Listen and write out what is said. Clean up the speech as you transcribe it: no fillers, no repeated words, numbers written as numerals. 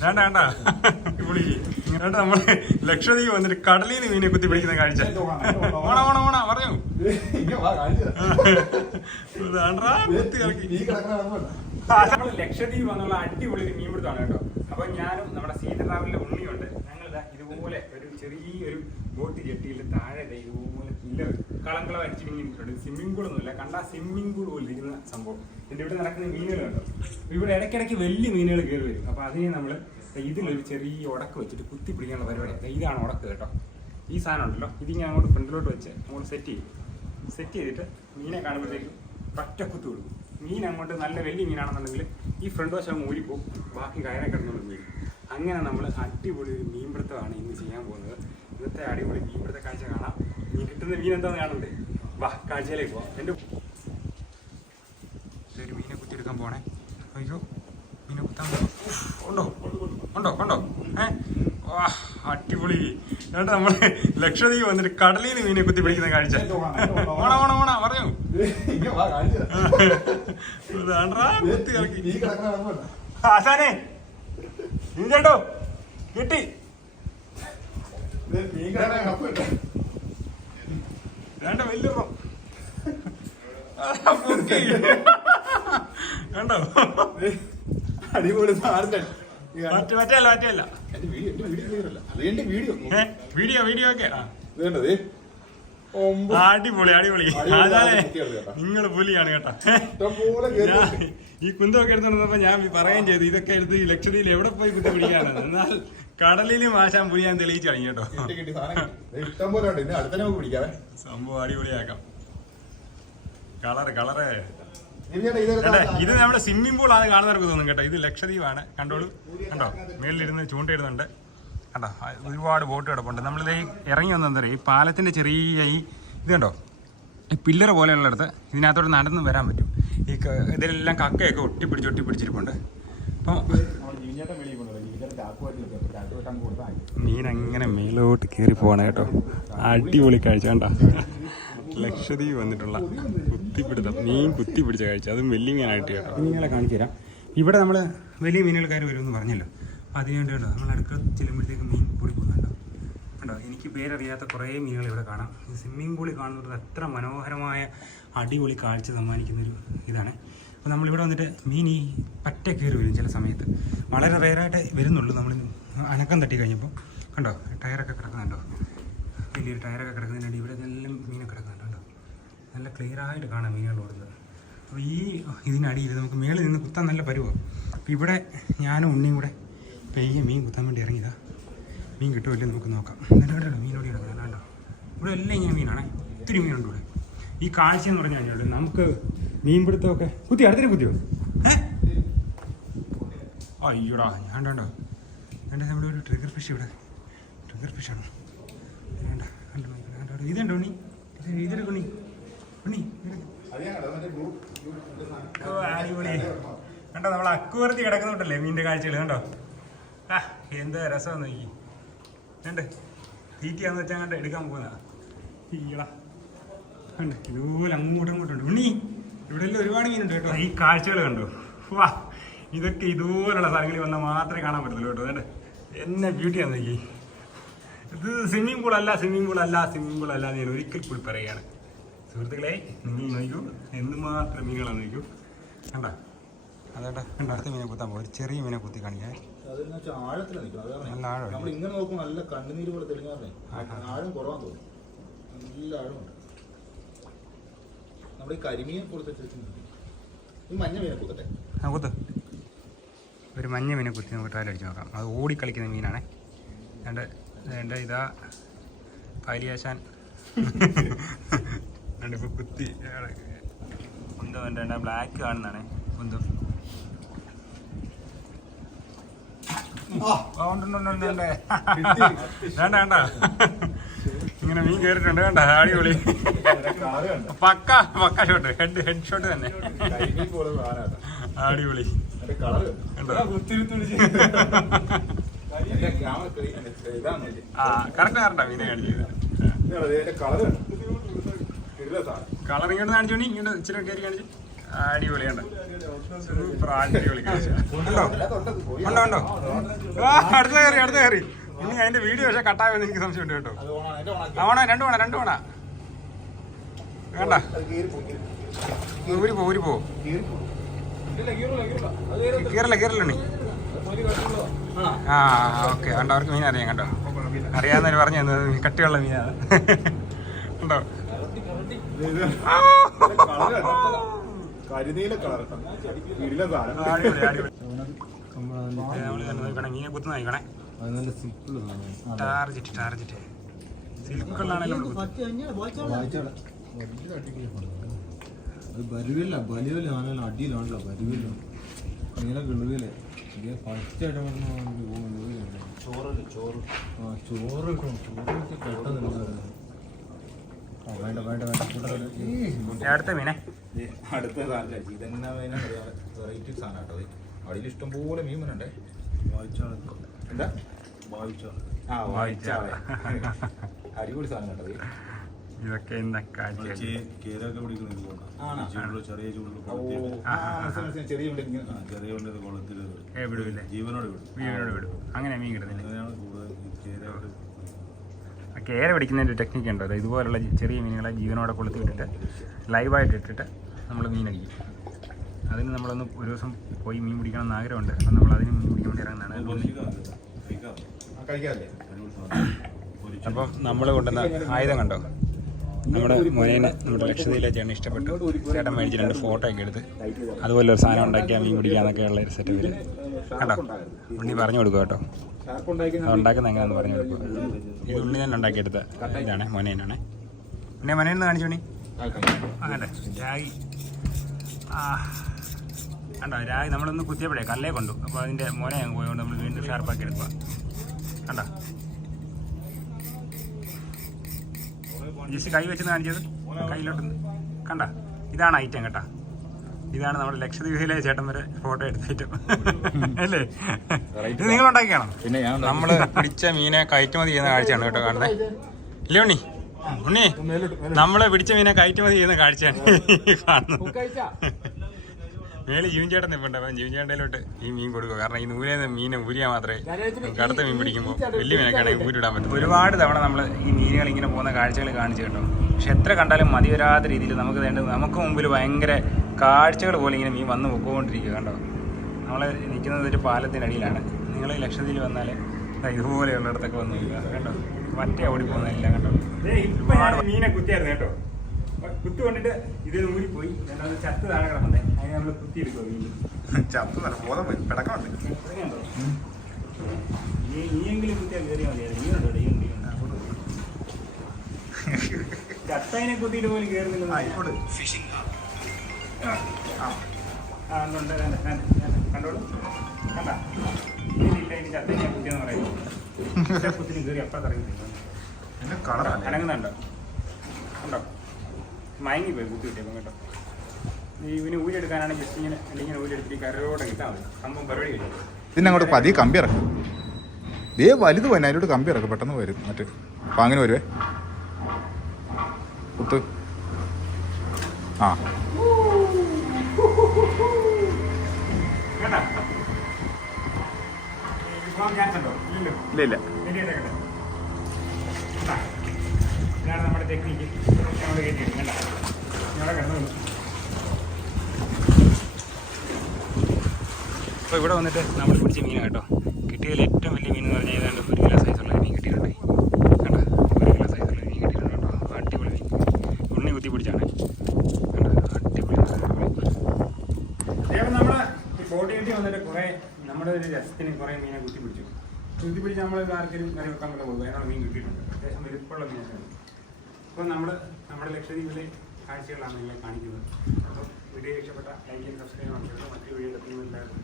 വേണ്ട വേണ്ട പുളി വേണ്ട. നമ്മള് ലക്ഷദ്വീപ് വന്നിട്ട് കടലിൽ മീനെ കുത്തി പിടിക്കുന്ന കാഴ്ച. ഓണ പറയൂ. നമ്മള് ലക്ഷദ്വീപ് വന്നുള്ള അടിപൊളി മീൻ പിടുത്താണ് കേട്ടോ. അപ്പൊ ഞാനും നമ്മുടെ സീനിയർ ട്രാവലിലെ ഉണ്ണിയുണ്ട്. ഞങ്ങൾ ഇതുപോലെ ഒരു ചെറിയൊരു ബോട്ട് ജെട്ടിയിൽ താഴെ ഇതുപോലെ കളങ്കളം അടിച്ചിരിക്കുന്നുണ്ട്. സ്വിമ്മിംഗ് പൂൾ ഒന്നുമില്ല, കണ്ടാ സ്വിമ്മിംഗ് പൂൾ പോലെ ഇരിക്കുന്ന സംഭവം. ഇതിന്റെ ഇവിടെ നടക്കുന്ന മീനുകൾ കണ്ടോ. ഇവിടെ ഇടയ്ക്കിടയ്ക്ക് വലിയ മീനുകൾ കയറി വരും. അപ്പൊ അതിനെ നമ്മള് ഇതിലൊരു ചെറിയ ഉടക്ക് വെച്ചിട്ട് കുത്തി പിടിക്കാനുള്ള പരിപാടിയാണ്. ഇതാണ് ഉടക്ക് കേട്ടോ. ഈ സാധനം ഉണ്ടല്ലോ, ഇതിങ്ങനെ അങ്ങോട്ട് ഫ്രണ്ടിലോട്ട് വെച്ച് അങ്ങോട്ട് സെറ്റ് ചെയ്തിട്ട് മീനെ കാണുമ്പോഴത്തേക്കും ഒറ്റക്കുത്ത് കൊടുക്കും. മീൻ അങ്ങോട്ട് നല്ല വലിയ മീനാണെന്നുണ്ടെങ്കിൽ ഈ ഫ്രണ്ട് വശം ഊരിപ്പോവും, ബാക്കി കയറെ കിടന്നുകൊണ്ട് വീഴും. അങ്ങനെ നമ്മൾ അടിപൊളി ഒരു മീൻപിടുത്തമാണ് ഇന്ന് ചെയ്യാൻ പോകുന്നത്. ഇന്നത്തെ അടിപൊളി മീൻപിടുത്ത കാഴ്ച കാണാം. മീൻ കിട്ടുന്ന മീൻ എന്താണെന്ന് കാണണ്ടേ? വാ, കാഴ്ചയിലേക്ക് പോവാം. എൻ്റെ ഒരു മീനെ കുത്തിയെടുക്കാൻ പോണേ. അയ്യോ, മീനെ കുത്താൻ ഉണ്ടോ വാ, അടിപൊളി. എന്നിട്ട് നമ്മള് ലക്ഷദ്വീപ് വന്നിട്ട് കടലിൽ മീനെ കുത്തി പിടിക്കുന്ന കാഴ്ച. ഓണ പറയൂ. കുത്തി കളിക്കി ആശാനെ നീ ചേട്ടോ കിട്ടി. വേണ്ട വലിയ കണ്ടോ? അടിപൊളി മറ്റല്ല വീഡിയോ ഒക്കെ അടിപൊളി. നിങ്ങള് പുലിയാണ് കേട്ടാ. ഈ കുന്തമൊക്കെ എടുത്തോണ്ടപ്പോ ഞാൻ പറയുകയും ചെയ്തു, ഇതൊക്കെ എടുത്ത് ഈ ലക്ഷദ്വീപിൽ എവിടെ പോയി കുത്തി പിടിക്കാണെന്ന്. എന്നാൽ കടലിലും ആശാൻ പുലി ഞാൻ തെളിയിച്ചു കളഞ്ഞു കേട്ടോ. സംഭവം അടിപൊളിയാക്കാം. കളറ് ഇത് നമ്മുടെ സ്വിമ്മിംഗ് പൂൾ ആണ് കാണുന്നവർക്ക് തോന്നും കേട്ടോ. ഇത് ലക്ഷദ്വീപാണ്. കണ്ടോളൂ, കണ്ടോ മേളിലിരുന്ന് ചൂണ്ടയിടുന്നുണ്ട് കണ്ടോ. ഒരുപാട് ബോട്ട് കിടപ്പുണ്ട്. നമ്മളിത് ഇറങ്ങി വന്നത് എന്താ പറയുക, ഈ പാലത്തിന്റെ ചെറിയ ഇത് കണ്ടോ, ഈ പില്ലർ പോലെയുള്ളിടത്ത് ഇതിനകത്തോട്ട് നടന്ന് വരാൻ പറ്റും. ഈ ഇതിലെല്ലാം കക്കയൊക്കെ ഒട്ടിപ്പിടിച്ചിരിപ്പുണ്ട്. അപ്പോൾ മീൻ അങ്ങനെ മേലോട്ട് കയറി പോകണം കേട്ടോ. അടിപൊളി കാഴ്ച കണ്ടോ. ലക്ഷദ്വീപ് വന്നിട്ടുള്ള കുത്തിപ്പിടുത്തം, മീൻ കുത്തിപ്പിടിച്ച കാഴ്ച, അതും വലിയ മീനായിട്ട് കേട്ടോ. മീനുകളെ കാണിച്ചു തരാം. ഇവിടെ നമ്മൾ വലിയ മീനുകൾക്കാർ വരുമെന്ന് പറഞ്ഞല്ലോ. അതിനുവേണ്ടി കേട്ടോ നമ്മൾ അടുക്കള ചെല്ലുമ്പോഴത്തേക്ക് മീൻ പൊടി പോകുന്നുണ്ടോ. കണ്ടോ, എനിക്ക് പേരറിയാത്ത കുറേ മീനുകൾ ഇവിടെ കാണാം. ഈ സ്വിമ്മിംഗ് പൂളിൽ കാണുന്നത് അത്ര മനോഹരമായ അടിപൊളി കാഴ്ച സമ്മാനിക്കുന്നൊരു ഇതാണ്. അപ്പോൾ നമ്മളിവിടെ വന്നിട്ട് മീൻ ഈ പറ്റ കയറി വരും ചില സമയത്ത്. വളരെ റെയറായിട്ട് വരുന്നുള്ളൂ. നമ്മൾ അനക്കം തട്ടി കഴിഞ്ഞപ്പോൾ കണ്ടോ ടയറൊക്കെ കിടക്കുന്നുണ്ടോ, വലിയൊരു ടയറൊക്കെ കിടക്കുന്നതിനായിട്ട് ഇവിടെ നല്ല മീനൊക്കെ കിടക്കുന്നുണ്ടോ. നല്ല ക്ലിയറായിട്ട് കാണാം മീനുകൾ ഓടുന്നത്. അപ്പോൾ ഈ ഇതിനടിയിൽ നമുക്ക് മേളിൽ നിന്ന് കുത്താൻ നല്ല പരുവാണ്. അപ്പോൾ ഇവിടെ ഞാനും ഉണ്ണിയും കൂടെ പെയ്യെ മീൻ കുത്താൻ വേണ്ടി ഇറങ്ങിയതാ. മീൻ കിട്ടുമല്ലേ നമുക്ക് നോക്കാം. എന്നിട്ടോ മീനോടി കിടക്കുന്നത് കണ്ടോ. ഇവിടെ എല്ലാം ഇങ്ങനെ മീനാണേ, ഒത്തിരി മീനുണ്ട് ഇവിടെ. ഈ കാഴ്ച എന്ന് പറഞ്ഞു കഴിഞ്ഞാൽ നമുക്ക് മീൻപിടുത്തമൊക്കെ അടുത്തിന് കുത്തിയോ. അയ്യോടാ, ഞാൻ കണ്ടോ നമ്മുടെ ഒരു ട്രിഗർ ഫിഷ്, ഇവിടെ ട്രിഗർ ഫിഷാണ്. വേണ്ട കണ്ടോ, ഇതുണ്ടോ ഉണ്ണി, ഇതെടുക്കുണ്ണി ഉണ്ണി. അടിപൊളി കണ്ടോ, നമ്മൾ അക്കുവരത്തി കിടക്കുന്നുണ്ടല്ലേ മീനിൻ്റെ കാഴ്ചകൾ കണ്ടോ. എന്താ രസമെന്ന് നോക്കി. കണ്ട് തീറ്റിയാന്ന് വെച്ചാൽ കണ്ട് എടുക്കാൻ പോകുന്നതാ. ഈടാ കണ്ട് ഇതുപോലെ അങ്ങോട്ടും ഉണ്ട് ഉണ്ണി. ഇവിടെ എല്ലാം ഒരുപാട് മീനുണ്ട് കേട്ടോ. ഈ കാഴ്ചകൾ കണ്ടു. വാ, ഇതൊക്കെ ഇതുപോലുള്ള സ്ഥലങ്ങളിൽ വന്നാൽ മാത്രമേ കാണാൻ പറ്റത്തുള്ളൂ കേട്ടോ. വേണ്ട എന്നെ ബ്യൂട്ടിയാന്ന് നോക്കി. ഇത് സ്വിമ്മിംഗ് പൂൾ അല്ല എന്ന് ഞാൻ ഒരിക്കൽ കൂടി പറയുകയാണ് സുഹൃത്തുക്കളെ. നിങ്ങൾ നോക്കൂ, എന്തുമാത്രം മീനുകളാന്ന് നോക്കൂ. കണ്ടോ അതേട്ടാ, കണ്ടോ അടുത്ത മീനെ കുത്താൻ പോകും. ഒരു ചെറിയ മീനെ കുത്തി കാണിക്കാൻ നല്ല ആഴം. ഇങ്ങനെ നോക്കുമ്പോൾ നല്ല കണ്ണുനീര് പോലെ തെളിഞ്ഞാറേ ആഴം കുറവാന്ന് തോന്നുന്നു. നല്ല ആഴമുണ്ട്. നമ്മുടെ ഈ കരിമീൻ കൊടുത്തിട്ട് ഈ മഞ്ഞ മീനെ കുത്തട്ടെ. കുത്ത്. ഒരു മഞ്ഞ മീനെ കുത്തി നമുക്ക് ട്രയൽ അടിച്ച് നോക്കാം. അത് ഓടിക്കളിക്കുന്ന മീനാണേ. എൻ്റെ ഇതാ പാലിയാശാൻ ഇപ്പോൾ കുത്തി കുന്തം. എൻ്റെ ബ്ലാക്ക് കാണുന്നതാണേ കുന്തം. വേണ്ട ഇങ്ങനെ മീൻ കയറിയിട്ടുണ്ട് കണ്ട. അടിപൊളി പക്ക ഷോട്ട്, ഹെഡ് ഷോട്ട് തന്നെ. അടിപൊളി കറക്റ്റാ മീനെ കാണിച്ചത്. കളർ ഇങ്ങോട്ട് കാണിച്ചോണി, ഇങ്ങോട്ട് ഇച്ചിരി കയറി കാണിച്ചു. അടിപൊളിയുണ്ട്. സൂപ്പർ അടിപൊളി കാഴ്ച. ഉണ്ടോ ഉണ്ടോ ഉണ്ടോ? അടുത്ത കയറി. ഇനി അതിന്റെ വീഡിയോ പക്ഷെ കട്ടായെന്ന് എനിക്ക് സംശയമുണ്ട് കേട്ടോ. ആവണോ? രണ്ടു വേണ വേണ്ട. ഊരി പോ. കീറല്ല നീ. ആ ഓക്കെ. കണ്ടോ, അവർക്ക് മീൻ അറിയാം കേട്ടോ. അറിയാവുന്നവർ പറഞ്ഞു തന്നത് കട്ടിയുള്ള മീനാണ്. ഉണ്ടോ? മീനെ കുത്തുന്ന നോക്കണേ. ടാർജറ്റ് സിൽക്കുള്ളാണല്ലോ. ബരുവില്ല ബലിയല്ല അടിയിലാണല്ലോ. ബരുവില്ല ഇങ്ങനെ കിളുകയില്ലേ ഫസ്റ്റായിട്ട് ചോറ് അടുത്ത മീനെ അടുത്ത ഇതെന്നാ വെറൈറ്റി സാധനം കേട്ടോ. അടിയിൽ ഇഷ്ടംപോലെ മീൻ വേണ്ടേ. എന്താ വായിച്ചാളെ അടിപൊളി സാധനം കേട്ടോ. ഇതൊക്കെ അങ്ങനെ മീൻ കിട്ടുന്നില്ല. കേര പിടിക്കുന്നതിൻ്റെ ടെക്നിക്ക് ഉണ്ടോ? ഇതുപോലുള്ള ചെറിയ മീനുകളെ ജീവനോടെ കൊളുത്തി വിട്ടിട്ട് ലൈവായിട്ട് ഇട്ടിട്ട് നമ്മൾ മീനടിക്കും. അതിന് നമ്മളൊന്ന് ഒരു ദിവസം പോയി മീൻ പിടിക്കണം എന്ന് ആഗ്രഹമുണ്ട്. അപ്പം നമ്മൾ അതിന് മീൻ പിടിക്കാൻ വേണ്ടി ഇറങ്ങുന്നതാണ്. അപ്പം നമ്മൾ കൊണ്ടുവന്ന ആയുധം കണ്ടോ? നമ്മുടെ മോനെ നമ്മുടെ ലക്ഷദ്വീപിലെ ചേട്ടൻ ഇഷ്ടപ്പെട്ടു. ചേട്ടൻ മേടിച്ച് 2 ഫോട്ടോ ഒക്കെ എടുത്ത് അതുപോലെ ഒരു സാധനം ഉണ്ടാക്കിയാൽ മീൻ പിടിക്കാന്നൊക്കെ ഉള്ള ഒരു സെറ്റപ്പിൽ കേട്ടോ. ഉണ്ണി പറഞ്ഞു കൊടുക്കുക കേട്ടോ. അത് ഉണ്ടാക്കുന്ന എങ്ങനെയാണെന്ന് പറഞ്ഞു കൊടുക്കുക. ഇത് ഉണ്ണി തന്നെ ഉണ്ടാക്കിയെടുത്ത ഇതാണ്. മോനേനാണേ. മോനേന്ന് കാണിച്ചു ഉണ്ണി. അങ്ങനെ രാഗി കണ്ടോ? രാഗി നമ്മളൊന്ന് കുത്തിയപ്പോഴേ കല്ലേ കൊണ്ടു. അപ്പോൾ അതിൻ്റെ മോനെ അങ്ങ് പോയതുകൊണ്ട് നമ്മൾ വീണ്ടും ഷാർപ്പാക്കി എടുക്കുക. കണ്ടോ? ജസ്റ്റ് കൈ വെച്ചെന്ന് കാണിച്ചത്. കയ്യിലോട്ട് കണ്ട. ഇതാണ് ഐറ്റം കേട്ടാ. ഇതാണ് നമ്മുടെ ലക്ഷദ്വീപിലെ ചേട്ടൻ വരെ ഫോട്ടോ എടുത്ത ഐറ്റം അല്ലേ? ഇത് നിങ്ങൾ ഉണ്ടാക്കിയാണോ? പിന്നെ നമ്മൾ പിടിച്ച മീനെ കയറ്റുമതി ചെയ്യുന്ന കാഴ്ചയാണ് കേട്ടോ കാണുന്നത്. ഇല്ലേ ഉണ്ണി? നമ്മള് പിടിച്ച മീനെ കയറ്റുമതി ചെയ്യുന്ന കാഴ്ചയാണ് കാണുന്നത്. മേലെ ജീവൻ ചേട്ടൻ നിൽപ്പുണ്ട്. അപ്പം ജീവൻ ചേട്ടനിലോട്ട് ഈ മീൻ കൊടുക്കുക. കാരണം ഈ നൂലേന്ന് മീനെ ഊരിയാൽ മാത്രമേ കടുത്ത മീൻ പിടിക്കുമ്പോൾ വലിയ മീനൊക്കെയാണെങ്കിൽ ഊരിടാൻ പറ്റും. ഒരുപാട് തവണ നമ്മൾ ഈ മീനുകൾ ഇങ്ങനെ പോകുന്ന കാഴ്ചകൾ കാണിച്ചു കേട്ടോ. പക്ഷെ എത്ര കണ്ടാലും മതി വരാത്ത രീതിയിൽ നമുക്ക് വേണ്ടത് നമുക്ക് മുമ്പിൽ ഭയങ്കര കാഴ്ചകൾ പോലെ ഇങ്ങനെ മീൻ വന്ന് പൊക്കോണ്ടിരിക്കുക കണ്ടോ. നമ്മൾ നിൽക്കുന്നത് ഒരു പാലത്തിനടിയിലാണ്. നിങ്ങൾ ലക്ഷദ്വീപിൽ വന്നാൽ ഇതുപോലെയുള്ളിടത്തൊക്കെ വന്ന് കേട്ടോ. മറ്റേ ഓടി പോകുന്നതല്ല കേട്ടോ. മീനെ കുത്തിയായിരുന്നു കേട്ടോ. കുത്തി കൊണ്ടിട്ട് ഇതിന് ഊരിപ്പോയി. രണ്ടാമത് ചത്ത് താഴെ കിടന്നേ. അതിന് നമ്മൾ കുത്തിയെടുക്കുക. ചത്ത് ബോധം പോയി കിടക്കമുണ്ട്. നീയെങ്കിലും കുത്തിയാൽ കയറിയാൽ മതിയായിരുന്നു. നീയുണ്ടോ? ചത്തതിനെ കുത്തിയിട്ട് പോലും കയറുന്നില്ല. കണ്ടോളൂ. കണ്ടാ ഇതിലില്ല. ഇനി ചത്തതിനെ കുത്തിയെന്ന് പറയുന്നത് കുത്തിന് കയറി അപ്പുറത്ത് ഇറങ്ങി അനങ്ങുന്നുണ്ടോ? ഉണ്ടോ? മയങ്ങിപ്പോയി കുത്തി കിട്ടിയപ്പോൾ കേട്ടോ. ഇവന് ഊരിയെടുക്കാനാണ് ജസ്റ്റ് ഇങ്ങനെ ഊരിയെടുത്തിട്ട് കരയോടെ കിട്ടാൻ മതി. സംഭവം പരിപാടി കഴിയും. ഇതിനങ്ങോട്ട് പതിയെ കമ്പി ഇറക്കും. വലുത് പോയി അതിലോട്ട് കമ്പി ഇറക്കും. പെട്ടെന്ന് വരും. മറ്റേ പാങ്ങിന് വരുവേ. കുത്ത്. ഇല്ല ഇതാണ് നമ്മുടെ ടെക്നിക്ക്. നമ്മൾ കയറ്റിയിടും കേട്ടോ. ഞങ്ങളെ കിടന്നു. അപ്പോൾ ഇവിടെ വന്നിട്ട് നമ്മൾ പിടിച്ച മീൻ കേട്ടോ. കിട്ടിയതിൽ ഏറ്റവും വലിയ മീൻ എന്ന് പറഞ്ഞാൽ ഏതാണ്ട് 1 കിലോ സൈസുള്ള മീൻ കിട്ടിയിട്ടുണ്ട് കേട്ടോ. 1 കിലോ സൈസുള്ള മീൻ കിട്ടിയിട്ടുണ്ട് കേട്ടോ. അടിപൊളി മീൻ. ഉണ്ണി കുത്തി പിടിച്ചാണ് കേട്ടോ. അടിപൊളി. അതേപോലെ നമ്മൾ ഈ ബോട്ട് കെട്ടി വന്നിട്ട് കുറേ നമ്മുടെ ഒരു രസത്തിന് കുറേ മീനെ കുത്തി പിടിച്ചു. കുത്തി പിടിച്ച് നമ്മൾ ആർക്കെങ്കിലും കറി വെക്കാൻ പറ്റുന്ന പോകും. അതിനുള്ള മീൻ കിട്ടിയിട്ടുണ്ട്. അത്യാവശ്യം വലുപ്പമുള്ള മീനൊക്കെയാണ്. അപ്പോൾ നമ്മുടെ ലക്ഷദ്വീപിലെ കാഴ്ചകളാണ് നിങ്ങളെ കാണിക്കുന്നത്. അപ്പോൾ വീഡിയോ ഇഷ്ടപ്പെട്ട ലൈക്ക് ചെയ്ത് സബ്സ്ക്രൈബ് ചെയ്യുക. മറ്റൊരു വീഡിയോ എത്തുന്നില്ലായിരുന്നു.